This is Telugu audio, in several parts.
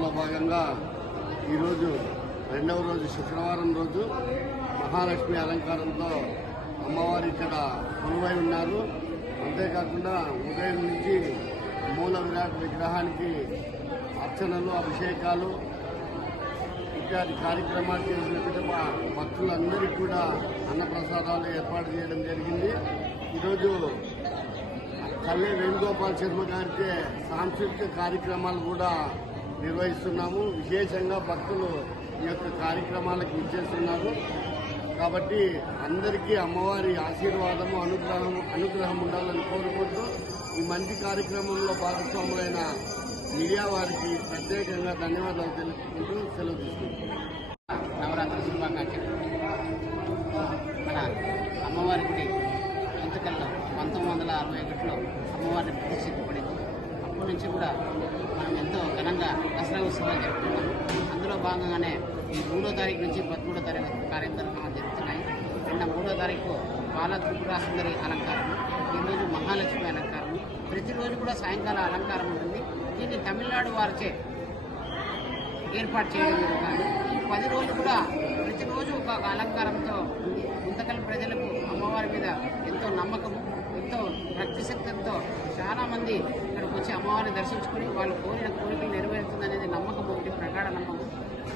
బ్రహ్మోత్సవాల్లో భాగంగా ఈరోజు రెండవ రోజు శుక్రవారం రోజు మహాలక్ష్మి అలంకారంతో అమ్మవారు ఇక్కడ కొలువై ఉన్నారు. అంతేకాకుండా ఉదయం నుంచి మూల విరాట్ విగ్రహానికి అర్చనలు, అభిషేకాలు ఇత్యాది కార్యక్రమాలు చేసిన పిదప భక్తులందరికీ కూడా అన్నప్రసాదాలు ఏర్పాటు చేయడం జరిగింది. ఈరోజు కల్లె వేణుగోపాల్ శర్మ గారికి సాంస్కృతిక కార్యక్రమాలు కూడా నిర్వహిస్తున్నాము. విశేషంగా భక్తులు ఈ యొక్క కార్యక్రమాలకు ఇచ్చేస్తున్నారు. కాబట్టి అందరికీ అమ్మవారి ఆశీర్వాదము, అనుగ్రహం ఉండాలని కోరుకుంటూ ఈ మంచి కార్యక్రమంలో భాగస్వాములైన మీడియా వారికి ప్రత్యేకంగా ధన్యవాదాలు తెలుపుకుంటూ సెలవు తీసుకుంటున్నాం. నవరాత్రి శుభాకాంక్షలు. మన అమ్మవారి గుడి ఇంతకల్లో 1961లో అమ్మవారిని ప్రతిష్ఠించబడింది. అప్పటి నుంచి కూడా మనం ఎంతో ఘనంగా దసరా ఉత్సవాలు జరుపుకున్నాం. అందులో భాగంగానే ఈ 3వ తారీఖు నుంచి 13వ తారీఖు కార్యక్రమాలు జరుగుతున్నాయి. నిన్న 3వ తారీఖు బాల త్రిపుర సుందరి అలంకారం, ఈరోజు మహాలక్ష్మి అలంకారం. ప్రతిరోజు కూడా సాయంకాల అలంకారం ఉంటుంది. దీన్ని తమిళనాడు వారిచే ఏర్పాటు చేయడం జరుగుతుంది. ఈ 10 రోజులు కూడా ప్రతిరోజు ఒక అలంకారంతో ఉంది. గుంతకల్ ప్రజలకు అమ్మవారి మీద ఎంతో నమ్మకము, ఎంతో భక్తి శక్తితో చాలామంది ఇక్కడికి వచ్చి అమ్మవారిని దర్శించుకుని వాళ్ళు కోరిన కోరికలు నెరవేరుతుందనేది నమ్మకం, ఒకటి ప్రగాఢ నమ్మకం.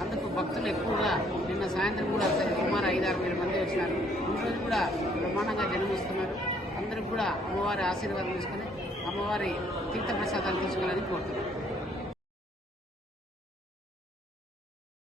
అందుకు భక్తులు ఎక్కువగా నిన్న సాయంత్రం కూడా సుమారు 5-6 వేల మంది వచ్చినారు. ఈరోజు కూడా బ్రహ్మాండంగా జన్మిస్తున్నారు. అందరికి కూడా అమ్మవారి ఆశీర్వాదం తీసుకుని అమ్మవారి తీర్థ ప్రసాదాలు తీసుకోవాలని కోరుతున్నారు.